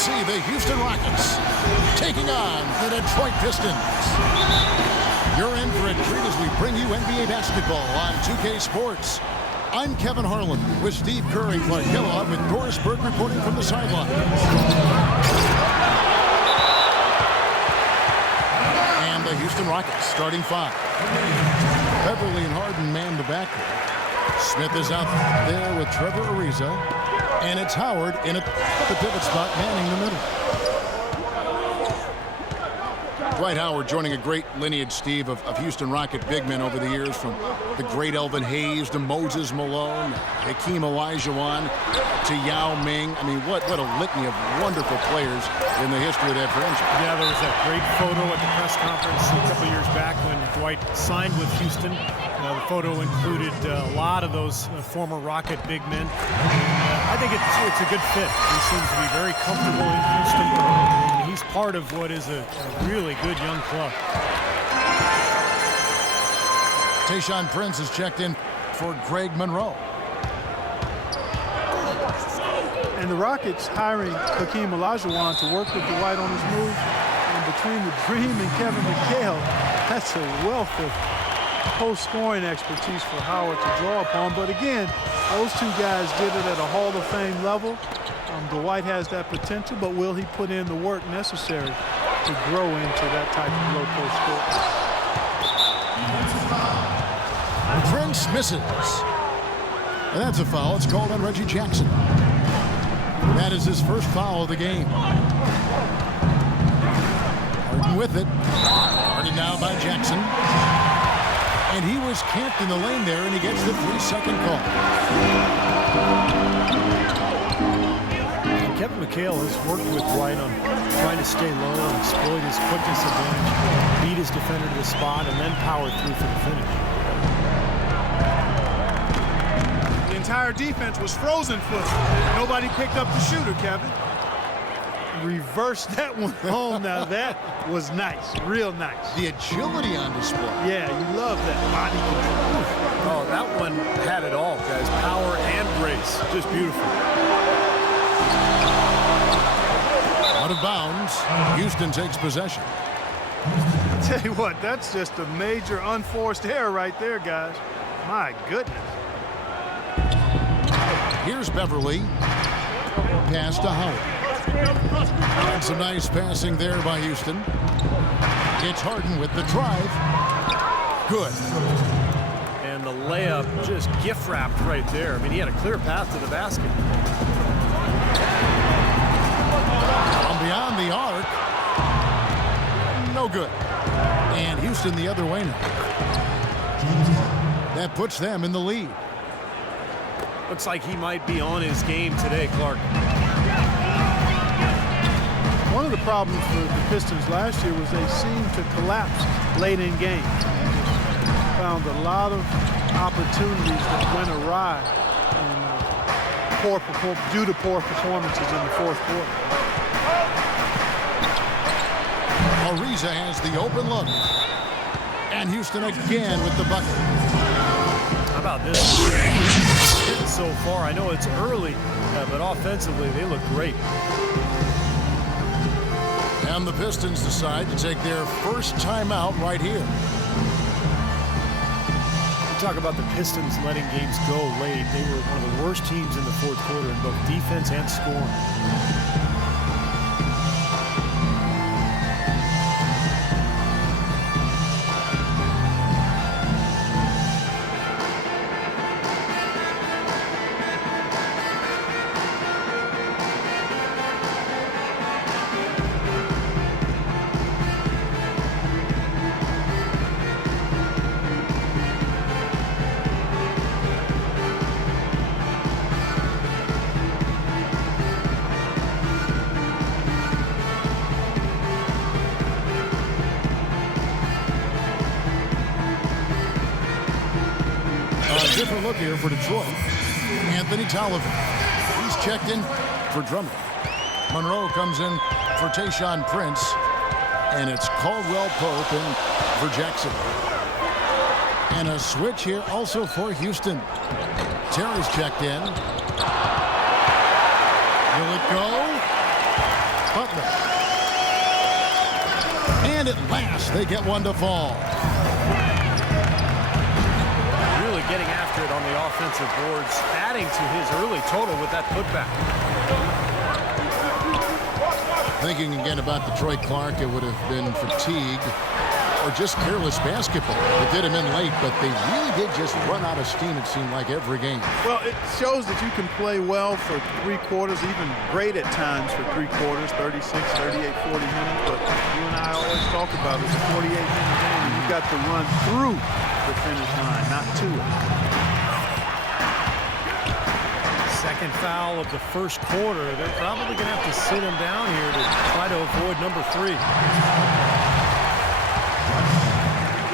see the Houston Rockets taking on the Detroit Pistons. You're in for a treat as we bring you NBA basketball on 2K Sports. I'm Kevin Harlan with Steve Kerr and Clark Kellogg with Doris Burke reporting from the sideline. And the Houston Rockets starting five. Beverly and Harden man the backcourt. Smith is out there with Trevor Ariza. And it's Howard in at the pivot spot, manning the middle. Dwight Howard joining a great lineage, Steve, of Houston Rocket big men over the years, from the great Elvin Hayes to Moses Malone, Hakeem Olajuwon to Yao Ming. I mean, what a litany of wonderful players in the history of that franchise. Yeah, there was that great photo at the press conference a couple years back when Dwight signed with Houston. The photo included a lot of those former Rocket big men. I think it's a good fit. He seems to be very comfortable in Houston, and he's part of what is a really good young club. Tayshaun Prince is checked in for Greg Monroe. And the Rockets hiring Hakeem Olajuwon to work with Dwight on his move. And between the Dream and Kevin McHale, that's a wealth of post-scoring expertise for Howard to draw upon. But again, those two guys did it at a Hall of Fame level. Dwight has that potential, but will he put in the work necessary to grow into that type of low post score? Prince misses. And that's a foul. It's called on Reggie Jackson. That is his first foul of the game. Harden with it. Guarded now by Jackson. And he was camped in the lane there, and he gets the 3-second call. Kevin McHale has worked with Dwight on trying to stay low and exploit his quickness advantage, beat his defender to the spot, and then power through for the finish. The entire defense was frozen footed. Nobody picked up the shooter, Kevin. Reverse that one home. Now that was nice, real nice. The agility on display. Yeah, you love that body control. Oh, that one had it all, guys. Power and grace. Just beautiful. Out of bounds. Houston takes possession. I tell you what, that's just a major unforced error right there, guys. My goodness. Here's Beverly. Pass to Howard. And some nice passing there by Houston. It's Harden with the drive. Good. And the layup just gift wrapped right there. I mean, he had a clear path to the basket. From beyond the arc. No good. And Houston the other way now. That puts them in the lead. Looks like he might be on his game today, Clark. One of the problems for the Pistons last year was they seemed to collapse late in games. Found a lot of opportunities that went awry due to poor performances in the fourth quarter. Ariza has the open look. And Houston again with the bucket. How about this? So far, I know it's early, but offensively they look great. And the Pistons decide to take their first timeout right here. We talk about the Pistons letting games go late. They were one of the worst teams in the fourth quarter in both defense and scoring. Different look here for Detroit. Anthony Tolliver. He's checked in for Drummond. Monroe comes in for Tayshaun Prince. And it's Caldwell Pope in for Jackson. And a switch here also for Houston. Terry's checked in. Will it go? them. And at last, they get one to fall. Really getting after it on the offensive boards, adding to his early total with that putback. Thinking again about Detroit Clark, it would have been fatigue or just careless basketball that did him in late, but they really did just run out of steam, it seemed like, every game. Well, it shows that you can play well for 3 quarters, even great at times for 3 quarters, 36, 38, 40 minutes. But you and I always talk about it's a 48-minute game, and you've got to run through the finish line, not to it. Second foul of the first quarter. They're probably going to have to sit him down here to try to avoid number 3.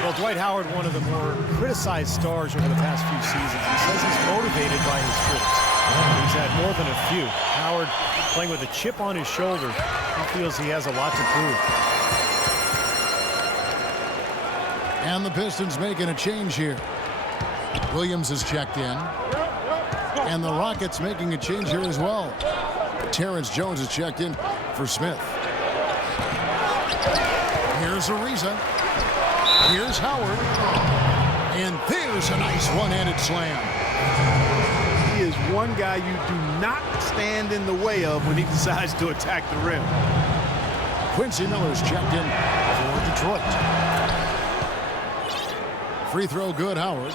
Well, Dwight Howard, one of the more criticized stars over the past few seasons. He says he's motivated by his critics. He's had more than a few. Howard playing with a chip on his shoulder. He feels he has a lot to prove. And the Pistons making a change here. Williams is checked in. And the Rockets making a change here as well. Terrence Jones is checked in for Smith. Here's Ariza. Here's Howard. And there's a nice one-handed slam. He is one guy you do not stand in the way of when he decides to attack the rim. Quincy Miller's checked in for Detroit. Free throw good, Howard.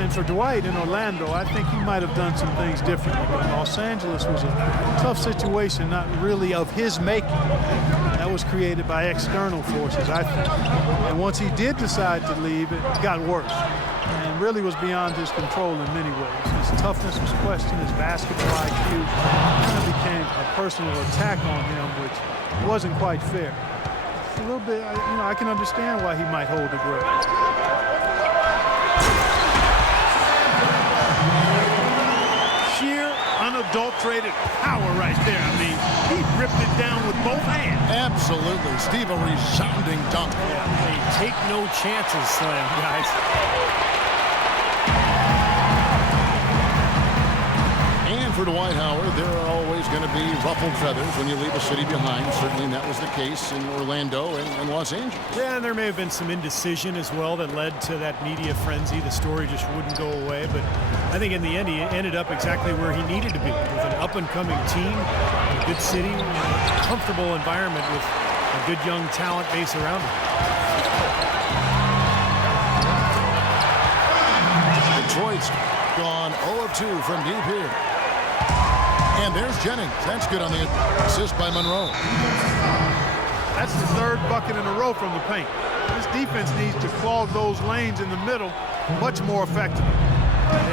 And for Dwight in Orlando, I think he might have done some things differently. But Los Angeles was a tough situation, not really of his making. That was created by external forces, I think. And once he did decide to leave, it got worse. And really was beyond his control in many ways. His toughness was questioned, his basketball IQ kind of became a personal attack on him, which wasn't quite fair. It's a little bit, I can understand why he might hold a grudge. Unadulterated power right there. I mean, he ripped it down with both hands. Absolutely. Steve, a resounding dunk. Yeah, a take no chances slam, guys. And for Dwight Howard, there are always going to be ruffled feathers when you leave a city behind. Certainly that was the case in Orlando and Los Angeles. Yeah, and there may have been some indecision as well that led to that media frenzy. The story just wouldn't go away, but I think in the end he ended up exactly where he needed to be, with an up-and-coming team, a good city, a comfortable environment with a good young talent base around him. Detroit's gone 0 of 2 from deep here. And there's Jennings. That's good on the assist by Monroe. That's the 3rd bucket in a row from the paint. This defense needs to clog those lanes in the middle much more effectively.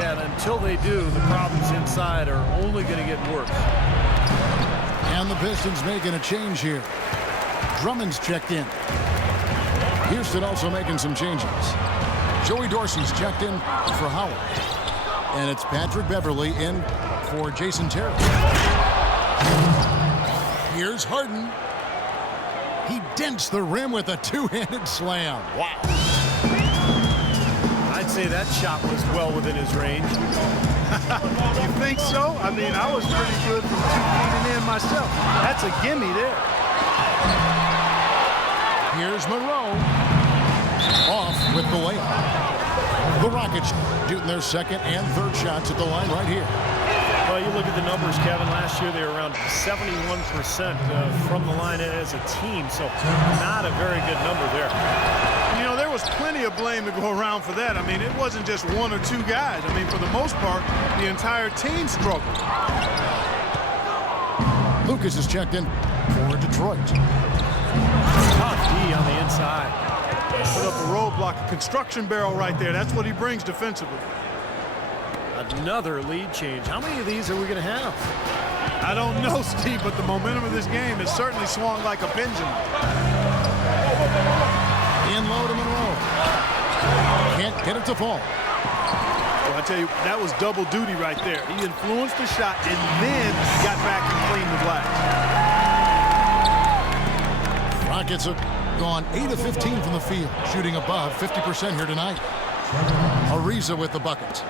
Yeah, and until they do, the problems inside are only going to get worse. And the Pistons making a change here. Drummond's checked in. Houston also making some changes. Joey Dorsey's checked in for Howard. And it's Patrick Beverly in for Jason Terry. Here's Harden. He dents the rim with a 2-handed slam. Wow. I'd say that shot was well within his range. You think so? I mean, I was pretty good from 2 feet and in myself. That's a gimme there. Here's Monroe. Off with the layup. The Rockets shooting their 2nd and 3rd shots at the line right here. Well, you look at the numbers, Kevin. Last year they were around 71% from the line as a team, so not a very good number there. There was plenty of blame to go around for that. I mean, it wasn't just 1 or 2 guys. I mean, for the most part, the entire team struggled. Lucas is checked in for Detroit. Tough D on the inside. Put up a roadblock, a construction barrel right there. That's what he brings defensively. Another lead change. How many of these are we going to have? I don't know, Steve, but the momentum of this game has certainly swung like a pendulum. In low to Monroe. Can't get it to fall. Well, I tell you, that was double duty right there. He influenced the shot and then got back and cleaned the glass. Rockets have gone 8 of 15 from the field, shooting above 50% here tonight. Ariza with the bucket.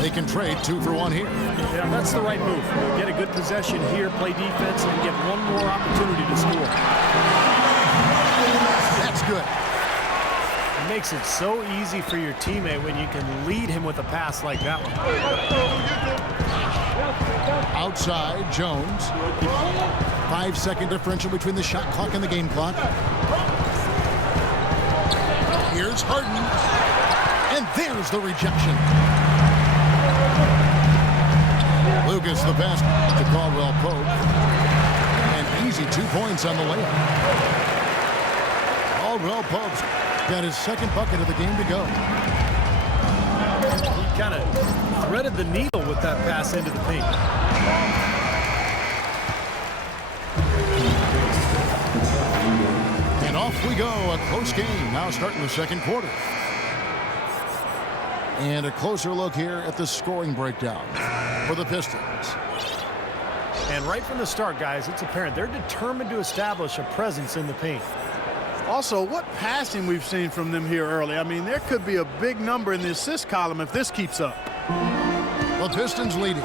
They They can trade 2 for 1 here. Yeah, that's the right move. Get a good possession here, play defense, and get one more opportunity to score. That's good. It makes it so easy for your teammate when you can lead him with a pass like that one. Outside, Jones. 5-second differential between the shot clock and the game clock. Here's Harden. And there's the rejection. Lucas the pass to Caldwell Pope. And easy 2 points on the layup. Caldwell Pope's got his second bucket of the game to go. He kind of threaded the needle with that pass into the paint. And off we go. A close game now starting the second quarter. And a closer look here at the scoring breakdown for the Pistons. And right from the start, guys, it's apparent they're determined to establish a presence in the paint. Also, what passing we've seen from them here early. I mean, there could be a big number in the assist column if this keeps up. The Pistons leading.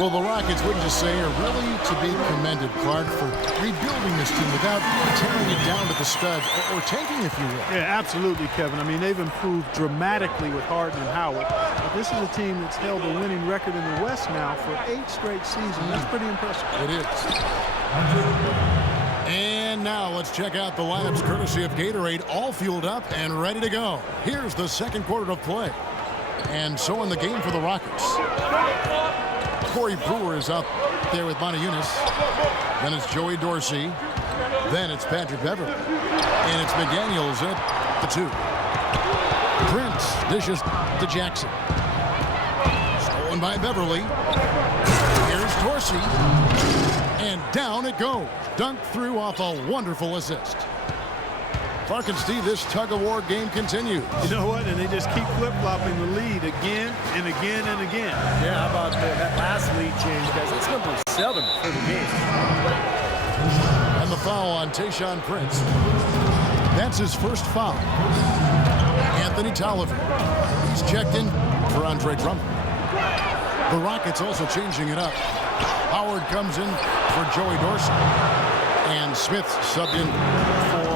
Well, the Rockets, wouldn't you say, are really to be commended, Clark, for rebuilding this team without tearing it down to the studs or tanking, if you will. Yeah, absolutely, Kevin. I mean, they've improved dramatically with Harden and Howard. But this is a team that's held a winning record in the West now for 8 straight seasons. That's pretty impressive. It is. And now let's check out the lineups courtesy of Gatorade, all fueled up and ready to go. Here's the second quarter of play. And so in the game for the Rockets. Corey Brewer is out there with Montejunas. Then it's Joey Dorsey. Then it's Patrick Beverly. And it's McDaniels at the 2. Prince dishes to Jackson. Stolen by Beverly. Here's Dorsey. And down it goes. Dunked through off a wonderful assist. Clark and Steve, this tug-of-war game continues. You know what? And they just keep flip-flopping the lead again and again and again. Yeah, how about that last lead change, guys? That's number 7 for the game. And the foul on Tayshaun Prince. That's his first foul. Anthony Tolliver. He's checked in for Andre Drummond. The Rockets also changing it up. Howard comes in for Joey Dorsey. And Smith subbed in for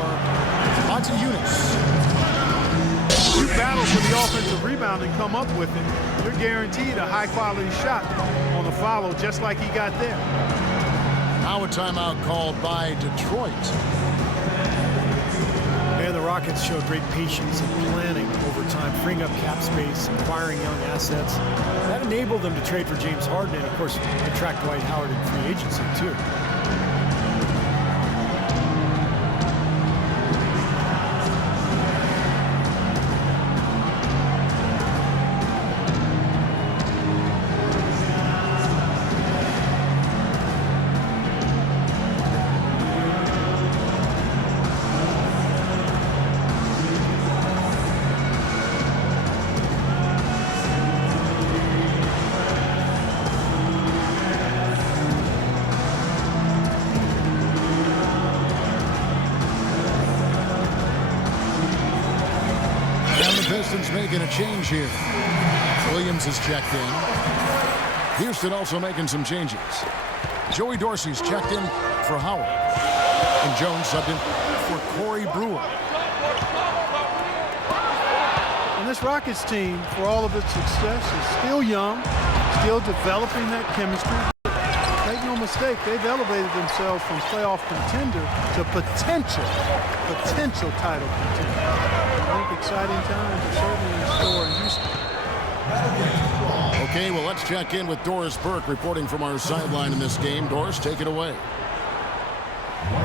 Montejunas. You battle for the offensive rebound and come up with it. You're guaranteed a high-quality shot on the follow, just like he got there. Now a timeout called by Detroit. And the Rockets showed great patience and planning over time, freeing up cap space, acquiring young assets. That enabled them to trade for James Harden and, of course, attract Dwight Howard in free agency, too. Pistons making a change here. Williams is checked in. Houston also making some changes. Joey Dorsey's checked in for Howard. And Jones subbed in for Corey Brewer. And this Rockets team, for all of its success, is still young, still developing that chemistry. Make no mistake, they've elevated themselves from playoff contender to potential title contender. I think exciting times are certainly in store in Houston. Okay, well, let's check in with Doris Burke reporting from our sideline in this game. Doris, take it away.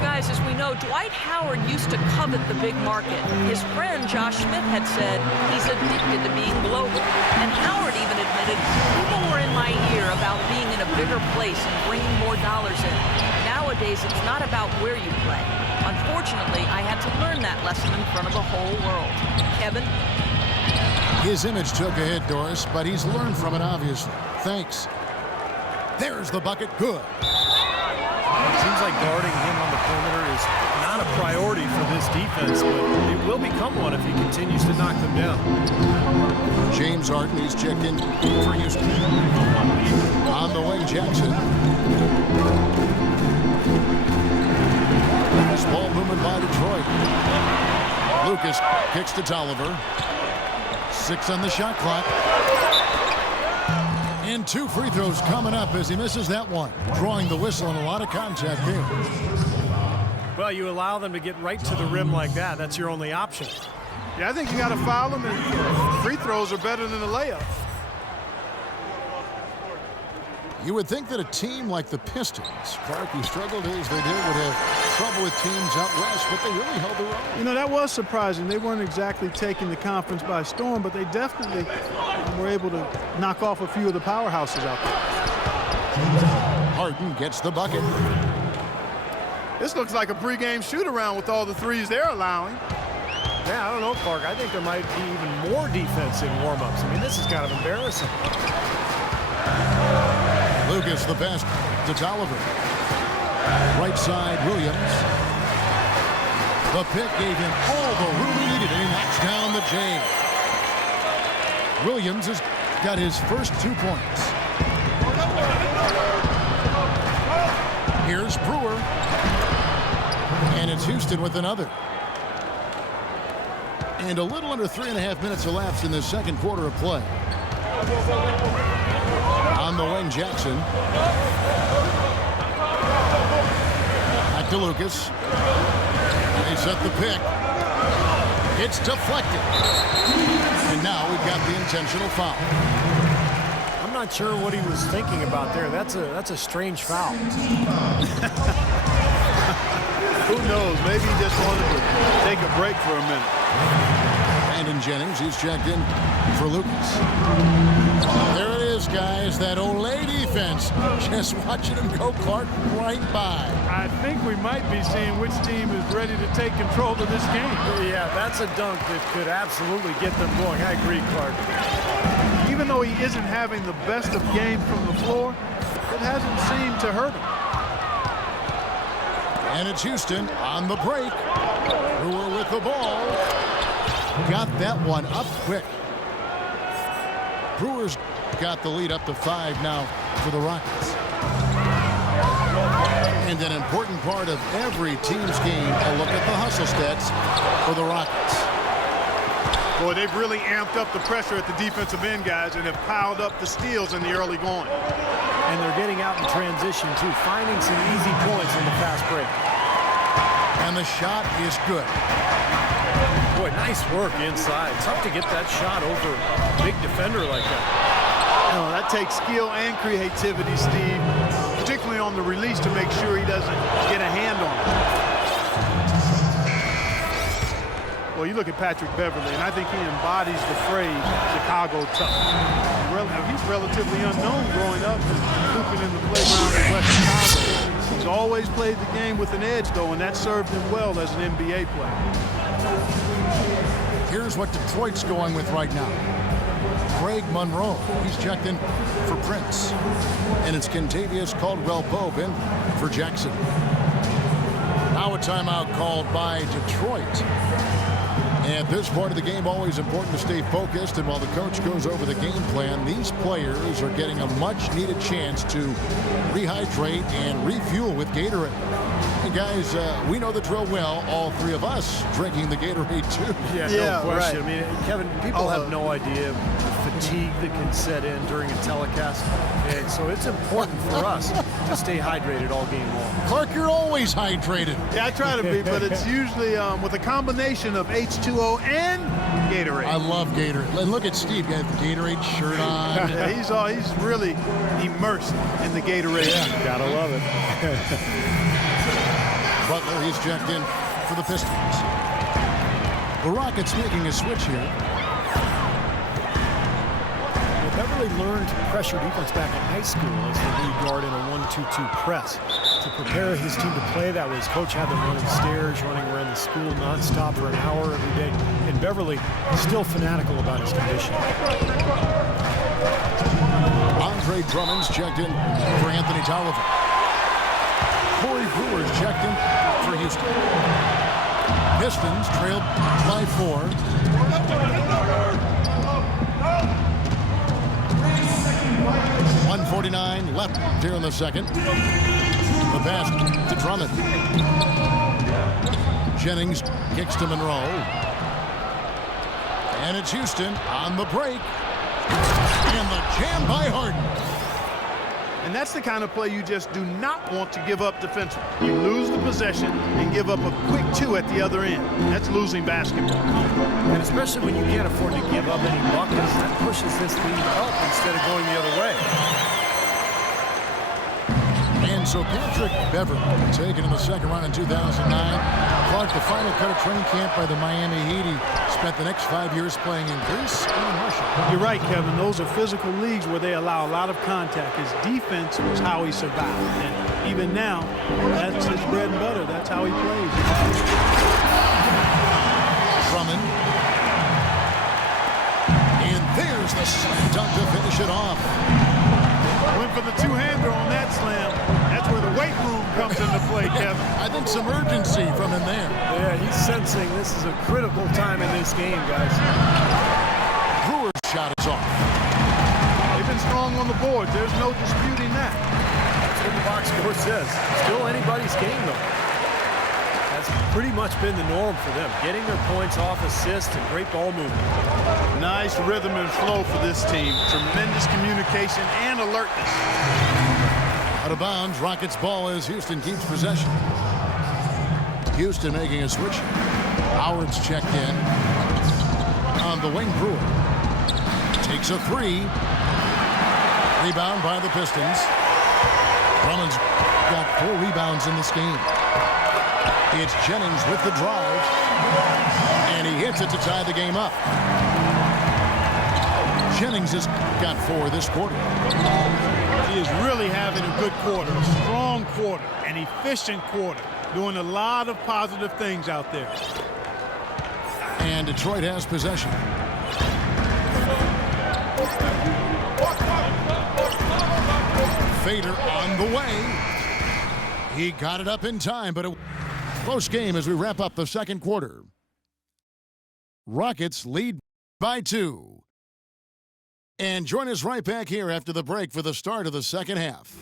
Guys, as we know, Dwight Howard used to covet the big market. His friend Josh Smith had said he's addicted to being global. And Howard even admitted people were in my ear about being in a bigger place and bringing more dollars in. Nowadays, it's not about where you play. Unfortunately, I had to learn that lesson in front of the whole world. Kevin? His image took a hit, Doris, but he's learned from it, obviously. Thanks. There's the bucket. Good. It seems like guarding him on the perimeter is not a priority for this defense, but it will become one if he continues to knock them down. James Harden, he's checked in for Houston. On the wing, Jackson. This ball movement by Detroit. Lucas kicks to Tolliver. 6 on the shot clock. And 2 free throws coming up as he misses that one. Drawing the whistle and a lot of contact there. Well, you allow them to get right to the rim like that. That's your only option. Yeah, I think you got to foul them, and free throws are better than a layup. You would think that a team like the Pistons, Clark, who struggled as they did, would have trouble with teams out west, but they really held their own. You know, that was surprising. They weren't exactly taking the conference by storm, but they definitely were able to knock off a few of the powerhouses out there. Harden gets the bucket. This looks like a pregame shoot-around with all the threes they're allowing. Yeah, I don't know, Clark. I think there might be even more defense in warm-ups. I mean, this is kind of embarrassing. Lucas, the pass to Tolliver. Right side, Williams. The pick gave him all the room he needed, and he knocks down the J. Williams has got his first 2 points. Here's Brewer. And it's Houston with another. And a little under 3.5 minutes elapsed in the second quarter of play. On the wing, Jackson. Back to Lucas. They set the pick. It's deflected. And now we've got the intentional foul. I'm not sure what he was thinking about there. That's a strange foul. Who knows? Maybe he just wanted to take a break for a minute. Brandon Jennings, he's checked in for Lucas. There it is, guys. That Olay defense. Just watching him go, Clark, right by. I think we might be seeing which team is ready to take control of this game. Yeah, that's a dunk that could absolutely get them going. I agree, Clark. Even though he isn't having the best of games from the floor, it hasn't seemed to hurt him. And it's Houston on the break. Brewer with the ball. Got that one up quick. Brewers got the lead up to 5 now for the Rockets. And an important part of every team's game, a look at the hustle stats for the Rockets. Boy, they've really amped up the pressure at the defensive end, guys, and have piled up the steals in the early going. And they're getting out in transition, too, finding some easy points in the fast break. And the shot is good. Boy, nice work inside. Tough to get that shot over a big defender like that. Oh, that takes skill and creativity, Steve, particularly on the release to make sure he doesn't get a hand on it. Well, you look at Patrick Beverly, and I think he embodies the phrase Chicago tough. He's relatively unknown growing up and hooping in the playground in West Chicago. He's always played the game with an edge, though, and that served him well as an NBA player. Here's what Detroit's going with right now. Craig Monroe, he's checked in for Prince. And it's Kentavious Caldwell-Pope in for Jackson. Now a timeout called by Detroit. At this point of the game, always important to stay focused. And while the coach goes over the game plan, these players are getting a much-needed chance to rehydrate and refuel with Gatorade. Hey, guys, we know the drill well, all 3 of us drinking the Gatorade, too. Yeah, no question. Right. I mean, Kevin, people have no idea the fatigue that can set in during a telecast. And so it's important for us to stay hydrated all game long. Clark, you're always hydrated. Yeah, I try to be, but it's usually with a combination of H2O and Gatorade. I love Gatorade. And look at Steve, got the Gatorade shirt on. Yeah, he's really immersed in the Gatorade. Yeah, gotta love it. Butler, he's checked in for the Pistons. The Rockets making a switch here. Well, Beverly learned pressure defense back in high school as the lead guard in a 1-2-2 press. To prepare his team to play that way, his coach had them running stairs, running around the school nonstop for an hour every day. And Beverly still fanatical about his condition. Andre Drummond's checked in for Anthony Tolliver. Brewers checked in for Houston. Pistons trailed by 4. 1:49 left here in the second. The pass to Drummond. Jennings kicks to Monroe. And it's Houston on the break. And the jam by Harden. And that's the kind of play you just do not want to give up defensively. You lose the possession and give up a quick 2 at the other end. That's losing basketball. And especially when you can't afford to give up any buckets, that pushes this lead up instead of going the other way. And so Patrick Beverley, taken in the second round in 2009. Clark, the final cut of training camp by the Miami Heat. He spent the next 5 years playing in Greece and Russia. You're right, Kevin. Those are physical leagues where they allow a lot of contact. His defense was how he survived. And even now, that's his bread and butter. That's how he plays. Drummond. And there's the slam dunk to finish it off. Went for the two-hander on that slam. That's where the weight room comes into play, Kevin. I think some urgency from him there. Yeah, he's sensing this is a critical time in this game, guys. Brewer's shot is off. They've been strong on the board. There's no disputing that. That's what the box score says. Still anybody's game, though. That's pretty much been the norm for them. Getting their points off assists and great ball movement. Nice rhythm and flow for this team. Tremendous communication and alertness. Out of bounds, Rockets ball as Houston keeps possession. Houston making a switch. Howard's checked in. On the wing, Brewer. Takes a 3. Rebound by the Pistons. Drummond's got 4 rebounds in this game. It's Jennings with the drive. And he hits it to tie the game up. Jennings has got 4 this quarter. He is really having a good quarter, a strong quarter, an efficient quarter, doing a lot of positive things out there. And Detroit has possession. Fader on the way. He got it up in time, but a close game as we wrap up the second quarter. Rockets lead by 2. And join us right back here after the break for the start of the second half.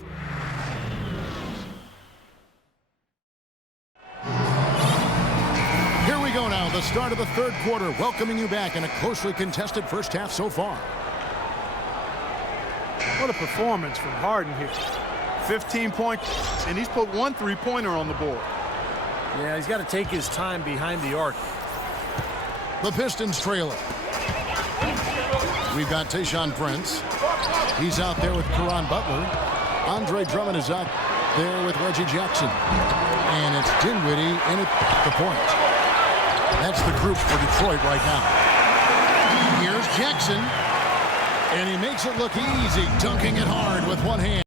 Here we go now, the start of the third quarter, welcoming you back in a closely contested first half so far. What a performance from Harden here. 15 points, and he's put 1 3-pointer on the board. Yeah, he's got to take his time behind the arc. The Pistons trail it. We've got Tayshaun Prince. He's out there with Caron Butler. Andre Drummond is out there with Reggie Jackson. And it's Dinwiddie in at the point. That's the group for Detroit right now. Here's Jackson. And he makes it look easy, dunking it hard with one hand.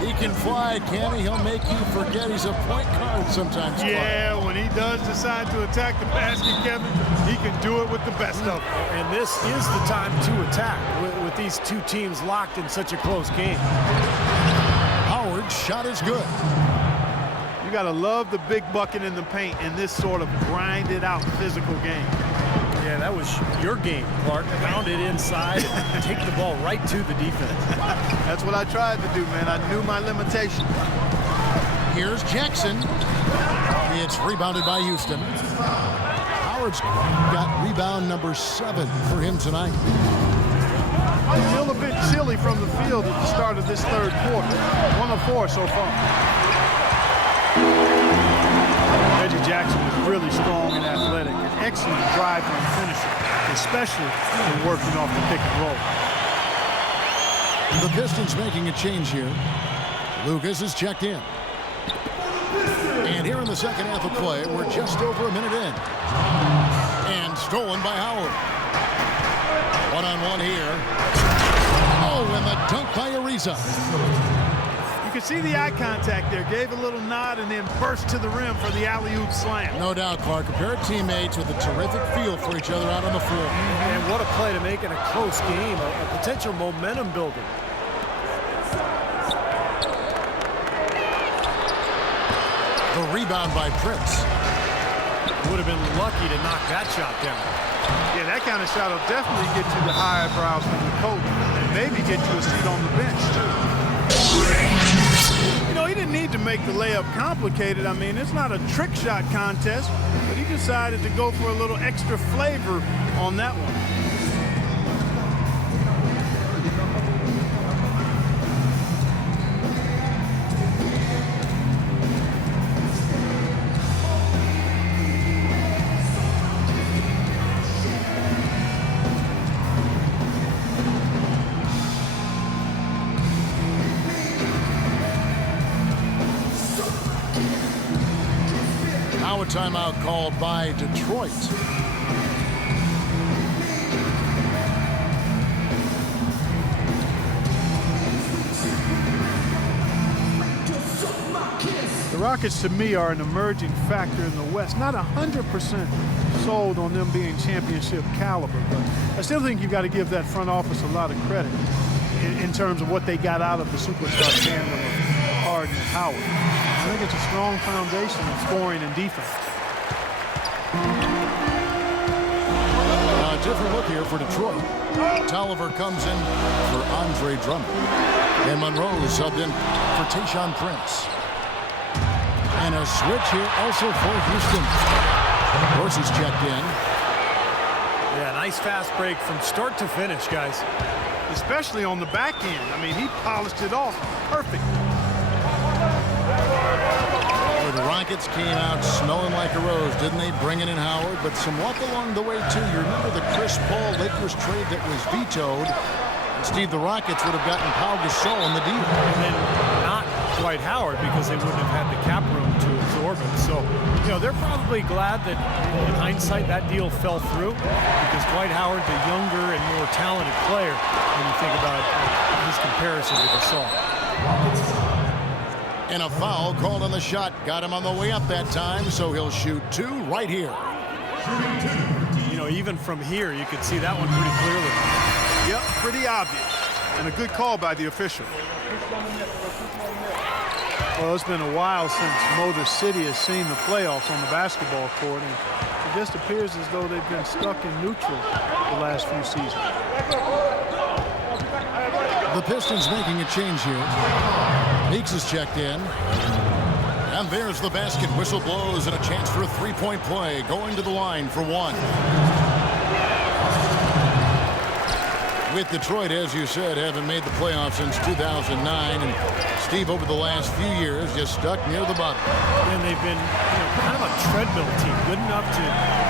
He can fly, can he? He'll make you forget he's a point guard sometimes. Yeah, when he does decide to attack the basket, Kevin, he can do it with the best of them. And this is the time to attack with these two teams locked in such a close game. Howard's shot is good. You got to love the big bucket in the paint in this sort of grinded out physical game. Yeah, that was your game, Clark. Pound it inside and take the ball right to the defense. That's what I tried to do, man. I knew my limitations. Here's Jackson. It's rebounded by Houston. Howard's got rebound number 7 for him tonight. Still a bit chilly from the field at the start of this third quarter. 1 of 4 so far. Reggie Jackson is really strong and athletic. An excellent driver and finisher, especially when working off the pick and roll. The Pistons making a change here. Lucas is checked in. And here in the second half of play, we're just over a minute in. And stolen by Howard. One-on-one here. Oh, and the dunk by Ariza. You can see the eye contact there. Gave a little nod and then burst to the rim for the alley-oop slam. No doubt, Clark. A pair of teammates with a terrific feel for each other out on the floor. And what a play to make in a close game, a potential momentum builder. rebound by Prince. Would have been lucky to knock that shot down. Yeah, that kind of shot will definitely get you the high eyebrows from the coach and maybe get you a seat on the bench, too. You know, he didn't need to make the layup complicated. I mean, it's not a trick shot contest, but he decided to go for a little extra flavor on that one. Now a timeout called by Detroit. The Rockets, to me, are an emerging factor in the West. Not 100% sold on them being championship caliber, but I still think you've got to give that front office a lot of credit in terms of what they got out of the superstar tandem of Harden and Howard. I think it's a strong foundation of scoring and defense. A different look here for Detroit. Tolliver comes in for Andre Drummond. And Monroe is subbed in for Tayshaun Prince. And a switch here also for Houston. Dorsey's checked in. Yeah, nice fast break from start to finish, guys. Especially on the back end. I mean, he polished it off perfect. The Rockets came out smelling like a rose, didn't they? Bringing in Howard, but some luck along the way, too. You remember the Chris Paul Lakers trade that was vetoed? Steve, the Rockets would have gotten Pau Gasol in the deal. And then not Dwight Howard because they wouldn't have had the cap room to absorb him. So, you know, they're probably glad that in hindsight that deal fell through because Dwight Howard, the younger and more talented player, when you think about his comparison to Gasol. And a foul called on the shot. Got him on the way up that time, so he'll shoot two right here. You know, even from here, you could see that one pretty clearly. Yep, pretty obvious. And a good call by the official. Well, it's been a while since Motor City has seen the playoffs on the basketball court, and it just appears as though they've been stuck in neutral the last few seasons. The Pistons making a change here. Meeks is checked in. And there's the basket. Whistle blows and a chance for a three-point play. Going to the line for one. With Detroit, as you said, haven't made the playoffs since 2009. And Steve, over the last few years, just stuck near the bottom. And they've been kind of a treadmill team. Good enough to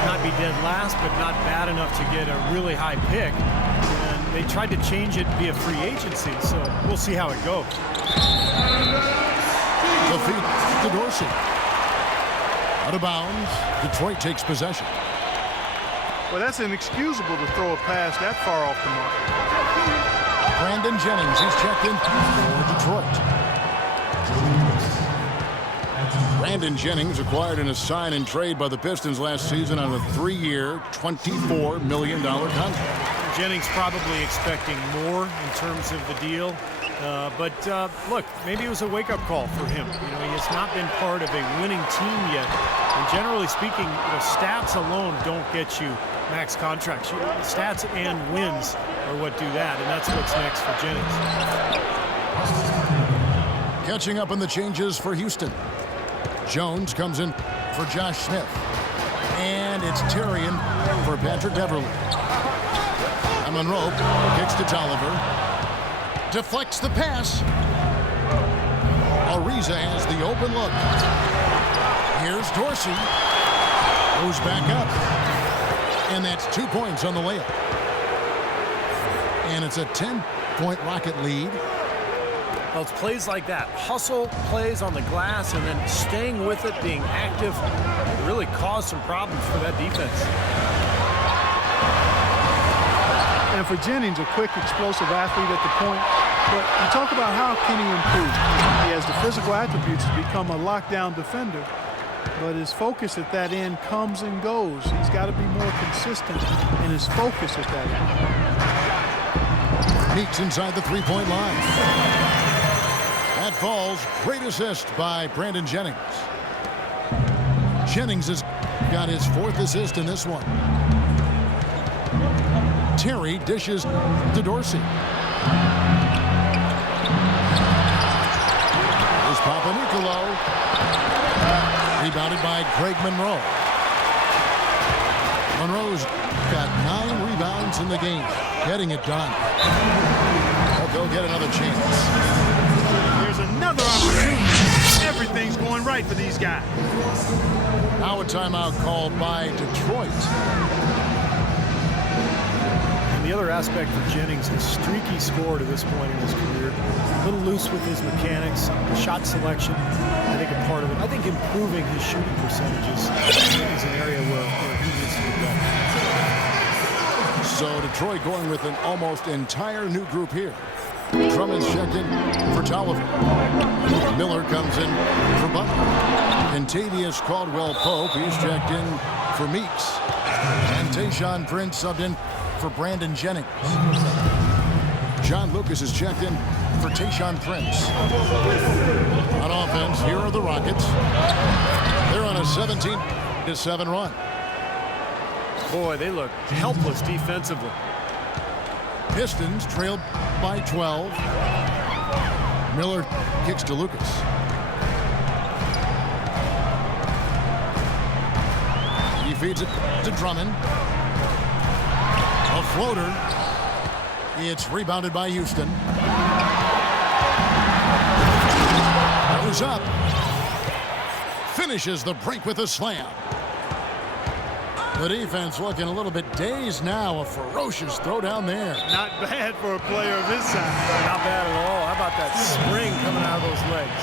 not be dead last, but not bad enough to get a really high pick. And they tried to change it via free agency, so we'll see how it goes. The feed to Dorsey. Out of bounds. Detroit takes possession. Well, that's inexcusable to throw a pass that far off the mark. Brandon Jennings, he's checked in for Detroit. Brandon Jennings acquired in a sign and trade by the Pistons last season on a 3-year, $24 million contract. Jennings probably expecting more in terms of the deal. But look, maybe it was a wake-up call for him. You know, he has not been part of a winning team yet. And generally speaking, stats alone don't get you max contracts. Stats and wins are what do that, and that's what's next for Jennings. Catching up on the changes for Houston. Jones comes in for Josh Smith. And it's Terrian for Patrick Beverly. And Monroe kicks to Tolliver. Deflects the pass. Ariza has the open look. Here's Dorsey. Goes back up. And that's 2 points on the layup. And it's a 10-point Rocket lead. Well, it's plays like that. Hustle plays on the glass and then staying with it, being active, really caused some problems for that defense. And for Jennings, a quick, explosive athlete at the point. But you talk about how can he improve. He has the physical attributes to become a lockdown defender. But his focus at that end comes and goes. He's got to be more consistent in his focus at that end. Meeks inside the three-point line. That falls. Great assist by Brandon Jennings. Jennings has got his 4th assist in this one. Terry dishes to Dorsey. Here's Papanicolaou. Rebounded by Greg Monroe. Monroe's got 9 rebounds in the game. Getting it done. They'll get another chance. There's another opportunity. Everything's going right for these guys. Now a timeout called by Detroit. And the other aspect for Jennings, the streaky score to this point in his career. A little loose with his mechanics, shot selection. I think a part of it. I think improving his shooting percentages is an area where he needs to be better. So Detroit going with an almost entire new group here. Drummond's checked in for Tolliver. Miller comes in for Butler. Kentavious Caldwell-Pope, he's checked in for Meeks. And Tayshaun Prince subbed in for Brandon Jennings. John Lucas is checked in for Tayshaun Prince. On offense, here are the Rockets. They're on a 17-7 run. Boy, they look helpless defensively. Pistons trailed by 12. Miller kicks to Lucas. He feeds it to Drummond. A floater. It's rebounded by Houston. Goes up. Finishes the break with a slam. The defense looking a little bit dazed now. A ferocious throw down there. Not bad for a player of his size. Not bad at all. How about that spring coming out of those legs?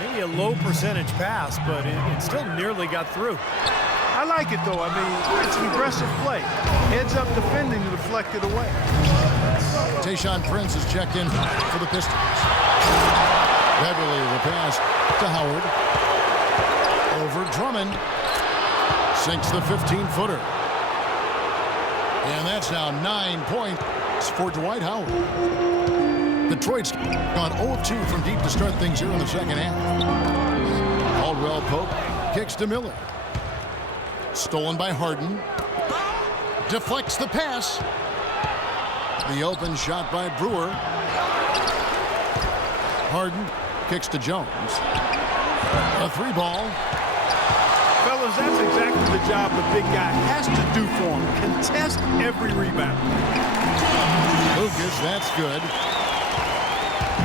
Maybe a low percentage pass, but it still nearly got through. I like it, though. I mean, it's an aggressive play. Heads up defending to deflect it away. Tayshaun Prince is checked in for the Pistons. Beverly the pass to Howard. Over Drummond. Sinks the 15-footer. And that's now 9 points for Dwight Howard. Detroit's gone 0-2 from deep to start things here in the second half. Caldwell-Pope kicks to Miller. Stolen by Harden. Deflects the pass. The open shot by Brewer. Harden kicks to Jones. A 3-ball. Fellas, that's exactly the job the big guy has to do for him. Contest every rebound. Lucas, that's good.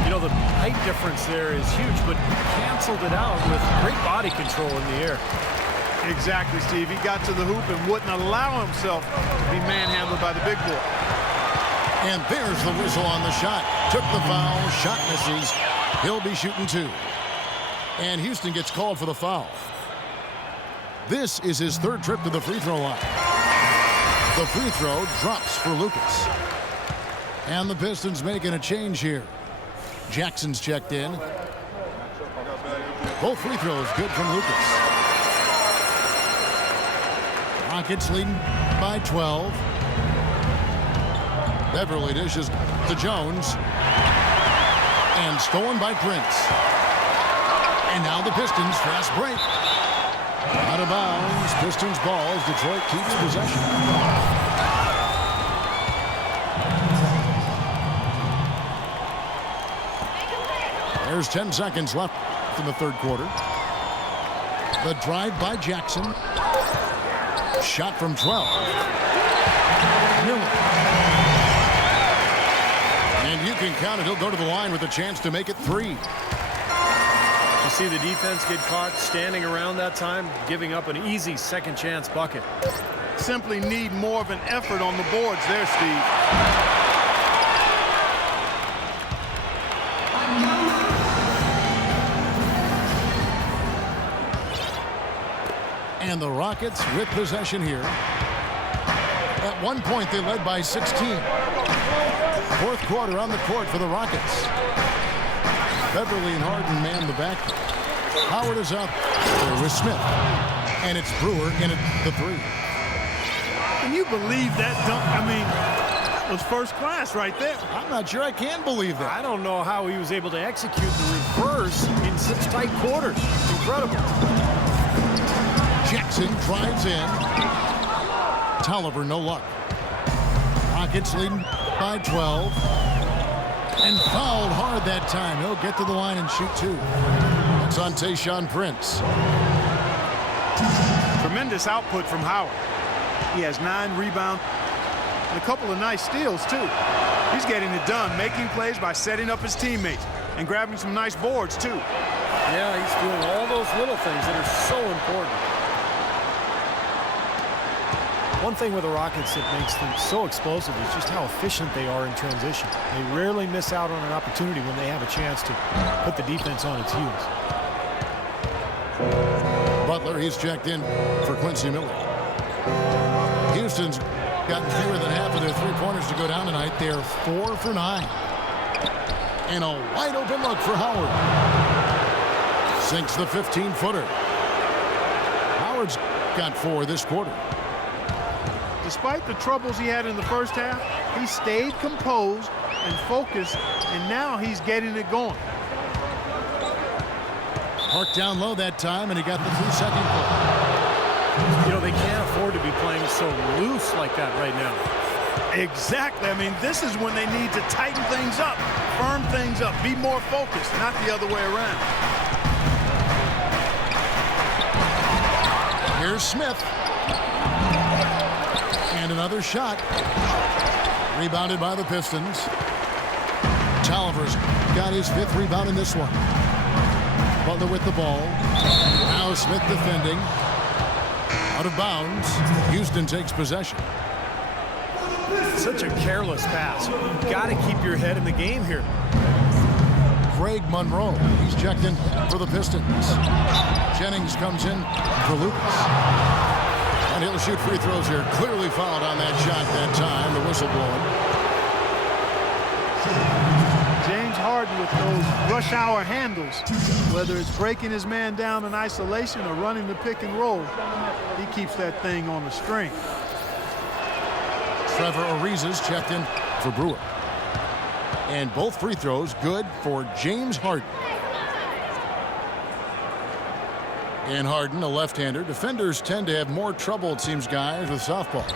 You know, the height difference there is huge, but canceled it out with great body control in the air. Exactly, Steve. He got to the hoop and wouldn't allow himself to be manhandled by the big boy. And there's the whistle on the shot. Took the foul. Shot misses. He'll be shooting 2. And Houston gets called for the foul. This is his 3rd trip to the free throw line. The free throw drops for Lucas. And the Pistons making a change here. Jackson's checked in. Both free throws good from Lucas. Rockets leading by 12. Beverly dishes to Jones. And stolen by Prince. And now the Pistons fast break. Out of bounds. Pistons ball as Detroit keeps possession. There's 10 seconds left in the 3rd quarter. The drive by Jackson. Shot from 12. Miller. And you can count it. He'll go to the line with a chance to make it 3. You see the defense get caught standing around that time, giving up an easy second chance bucket. Simply need more of an effort on the boards there, Steve. And the Rockets with possession here. At one point, they led by 16. 4th quarter on the court for the Rockets. Beverly and Harden man the back. Howard is up there with Smith. And it's Brewer in at the 3. Can you believe that dunk? I mean, that was first class right there. I'm not sure I can believe that. I don't know how he was able to execute the reverse in such tight quarters. Incredible. Jackson drives in. Tolliver, no luck. Rockets leading by 12. And fouled hard that time. He'll get to the line and shoot two. That's on Tayshaun Prince. Tremendous output from Howard. He has 9 rebounds and a couple of nice steals, too. He's getting it done, making plays by setting up his teammates and grabbing some nice boards, too. Yeah, he's doing all those little things that are so important. One thing with the Rockets that makes them so explosive is just how efficient they are in transition. They rarely miss out on an opportunity when they have a chance to put the defense on its heels. Butler, he's checked in for Quincy Miller. Houston's gotten fewer than half of their three-pointers to go down tonight. They're 4 for 9. And a wide-open look for Howard. Sinks the 15-footer. Howard's got 4 this quarter. Despite the troubles he had in the first half, he stayed composed and focused, and now he's getting it going. Parked down low that time, and he got the 3-second goal. You know, they can't afford to be playing so loose like that right now. Exactly. I mean, this is when they need to tighten things up, firm things up, be more focused, not the other way around. Here's Smith. And another shot. Rebounded by the Pistons. Tolliver's got his 5th rebound in this one. Butler with the ball. Now Smith defending. Out of bounds. Houston takes possession. Such a careless pass. You've got to keep your head in the game here. Greg Monroe. He's checked in for the Pistons. Jennings comes in for Lucas. And he'll shoot free throws here. Clearly fouled on that shot that time. The whistle blowing. James Harden with those rush hour handles, whether it's breaking his man down in isolation or running the pick and roll, he keeps that thing on a string. Trevor Ariza's checked in for Brewer. And both free throws good for James Harden. And Harden, a left-hander. Defenders tend to have more trouble, it seems, guys, with softballs.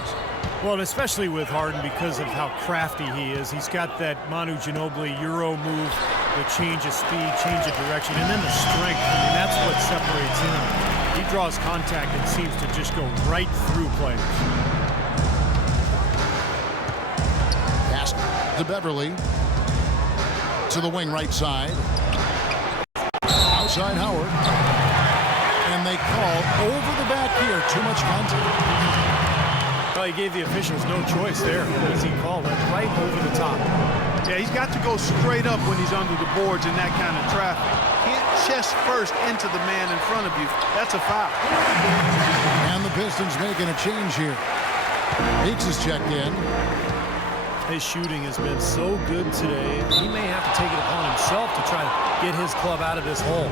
Well, and especially with Harden because of how crafty he is. He's got that Manu Ginobili Euro move, the change of speed, change of direction, and then the strength. I mean, that's what separates him. He draws contact and seems to just go right through players. Pass to Beverly. To the wing right side. Outside Howard. And they call over the back here. Too much contact. Well, he gave the officials no choice there. As he called it right over the top. Yeah, he's got to go straight up when he's under the boards in that kind of traffic. Can't chest first into the man in front of you. That's a foul. And the Pistons making a change here. Meeks is checked in. His shooting has been so good today. He may have to take it upon himself to try to get his club out of this hole.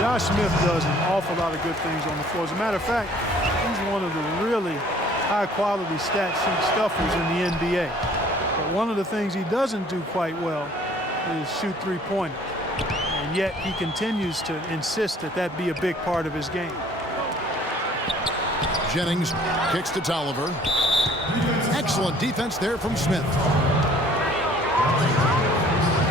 Josh Smith does an awful lot of good things on the floor. As a matter of fact, he's one of the really high-quality stat sheet stuffers in the NBA. But one of the things he doesn't do quite well is shoot three-pointers. And yet he continues to insist that that be a big part of his game. Jennings kicks to Tolliver. Excellent defense there from Smith.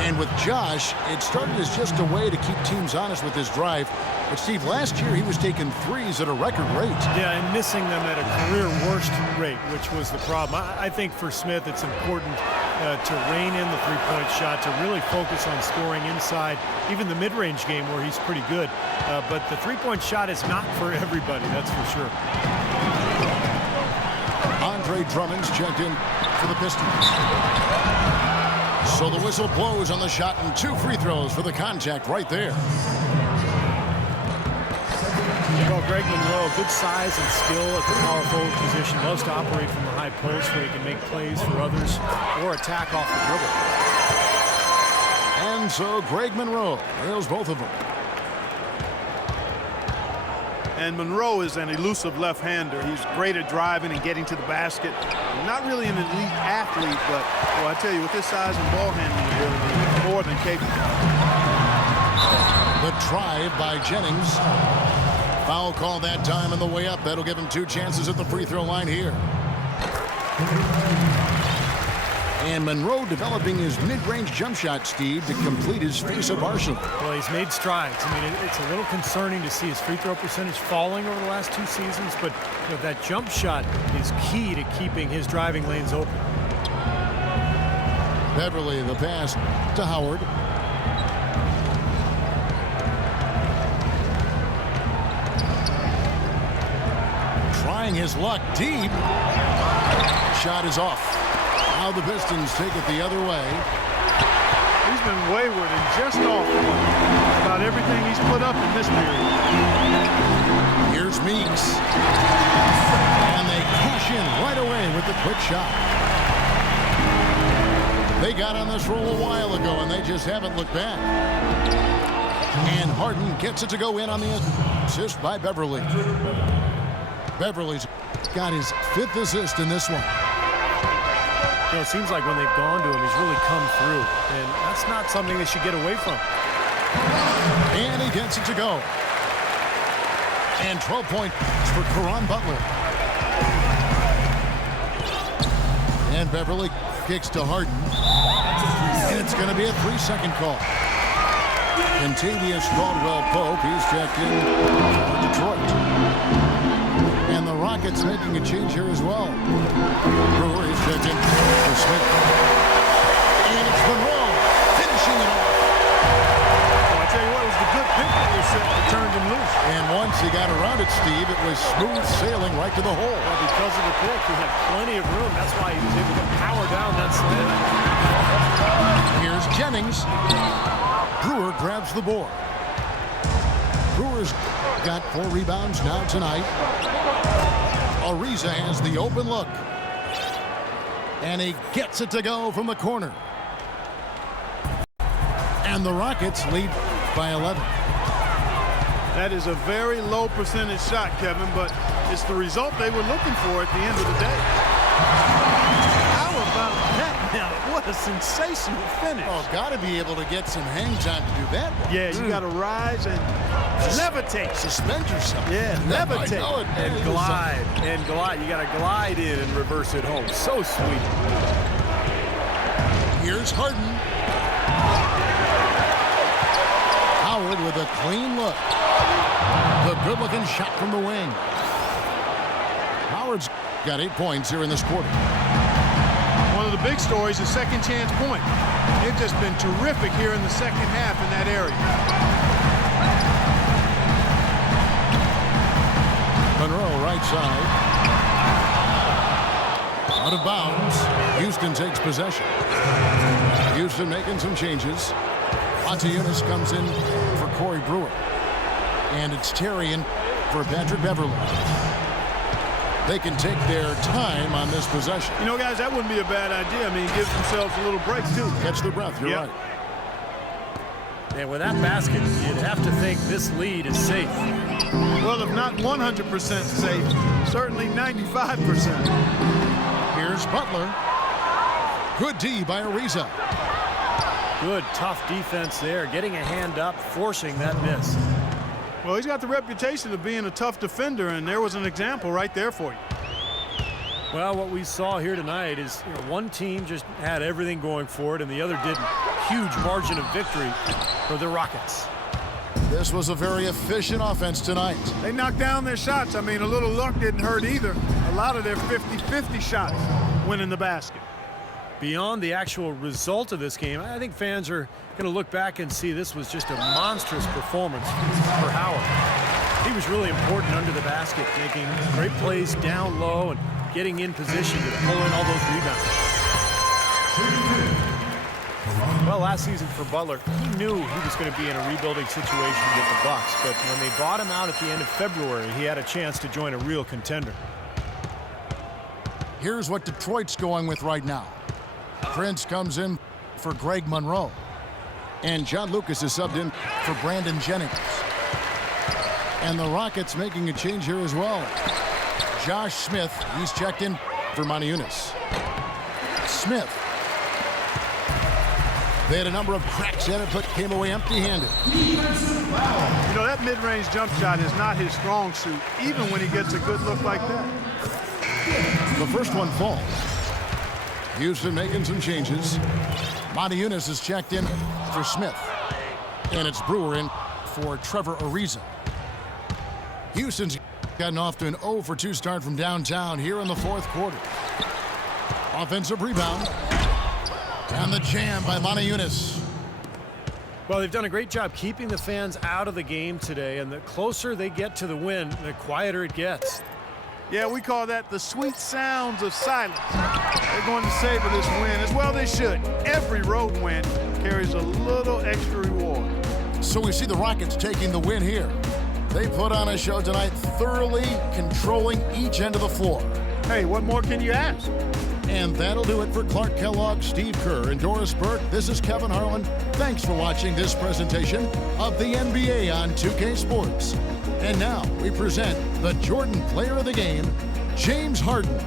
And with Josh, it started as just a way to keep teams honest with his drive. But, Steve, last year he was taking threes at a record rate. Yeah, and missing them at a career worst rate, which was the problem. I think for Smith it's important to rein in the three-point shot, to really focus on scoring inside, even the mid-range game where he's pretty good. But the three-point shot is not for everybody, that's for sure. Andre Drummond's checked in for the Pistons. So the whistle blows on the shot and 2 free throws for the contact right there. Well, Greg Monroe, good size and skill at the power forward position. Loves to operate from the high post where he can make plays for others or attack off the dribble. And so Greg Monroe nails both of them. And Monroe is an elusive left-hander. He's great at driving and getting to the basket. Not really an elite athlete, but well, I tell you, with his size and ball handling ability, he's more than capable. The drive by Jennings. Foul call that time on the way up. That'll give him 2 chances at the free throw line here. And Monroe developing his mid-range jump shot, Steve, to complete his face-up arsenal. Well, he's made strides. I mean, it's a little concerning to see his free throw percentage falling over the last 2 seasons, but that jump shot is key to keeping his driving lanes open. Beverly, the pass to Howard. Trying his luck deep. Shot is off. Now the Pistons take it the other way. He's been wayward and just off about everything he's put up in this period. Here's Meeks. And they cash in right away with the quick shot. They got on this roll a while ago, and they just haven't looked back. And Harden gets it to go in on the assist by Beverly. Beverly's got his 5th assist in this one. It seems like when they've gone to him, he's really come through. And that's not something they should get away from. And he gets it to go. And 12 points for Caron Butler. And Beverly kicks to Harden. And it's going to be a 3-second call. Contavious Caldwell-Pope, he's checked in for Detroit. And the Rockets making a change here as well. Brewer is checked in for Smith. And it's Monroe finishing it off. Well, I tell you what, it was the good pick that was set that turned him loose. And once he got around it, Steve, it was smooth sailing right to the hole. Well, because of the pick, he had plenty of room. That's why he was able to power down that slant. Here's Jennings. Brewer grabs the board. Brewer's got 4 rebounds now tonight. Ariza has the open look. And he gets it to go from the corner. And the Rockets lead by 11. That is a very low percentage shot, Kevin, but it's the result they were looking for at the end of the day. How about that now? What a sensational finish. Oh, got to be able to get some hang time to do that one. Yeah, you got to rise and levitate. Suspend yourself. Yeah, levitate. And glide. And glide. You got to glide in and reverse it home. So sweet. Here's Harden. Howard with a clean look. The good-looking shot from the wing. Howard's got 8 points here in this quarter. One of the big stories is second chance point. They've just been terrific here in the second half in that area. Monroe right side. Out of bounds. Houston takes possession. Houston making some changes. Montezumas comes in for Corey Brewer. And it's Terry in for Patrick Beverly. They can take their time on this possession. You know, guys, that wouldn't be a bad idea. I mean, it gives themselves a little break, too. Catch their breath. You're right. And with that basket, you'd have to think this lead is safe. Well, if not 100% safe, certainly 95%. Here's Butler. Good D by Ariza. Good, tough defense there. Getting a hand up, forcing that miss. Well, he's got the reputation of being a tough defender, and there was an example right there for you. Well, what we saw here tonight is one team just had everything going for it, and the other didn't. Huge margin of victory for the Rockets. This was a very efficient offense tonight. They knocked down their shots. I mean, a little luck didn't hurt either. A lot of their 50-50 shots went in the basket. Beyond the actual result of this game, I think fans are going to look back and see this was just a monstrous performance for Howard. He was really important under the basket, making great plays down low and getting in position to pull in all those rebounds. Well, last season for Butler, he knew he was going to be in a rebuilding situation with the Bucks, but when they bought him out at the end of February, he had a chance to join a real contender. Here's what Detroit's going with right now. Prince comes in for Greg Monroe. And John Lucas is subbed in for Brandon Jennings. And the Rockets making a change here as well. Josh Smith, he's checked in for Montezumas. Smith They had a number of cracks at it, but came away empty-handed. You know, that mid-range jump shot is not his strong suit, even when he gets a good look like that. The first one falls. Houston making some changes. Monty Eunice is checked in for Smith. And it's Brewer in for Trevor Ariza. Houston's gotten off to an 0 for 2 start from downtown here in the fourth quarter. Offensive rebound. And the jam by Monty Eunice. Well, they've done a great job keeping the fans out of the game today, and the closer they get to the win, the quieter it gets. Yeah, we call that the sweet sounds of silence. They're going to savor this win, as well they should. Every road win carries a little extra reward. So we see the Rockets taking the win here. They put on a show tonight, thoroughly controlling each end of the floor. Hey, what more can you ask? And that'll do it for Clark Kellogg, Steve Kerr, and Doris Burke. This is Kevin Harlan. Thanks for watching this presentation of the NBA on 2K Sports. And now we present the Jordan Player of the Game, James Harden.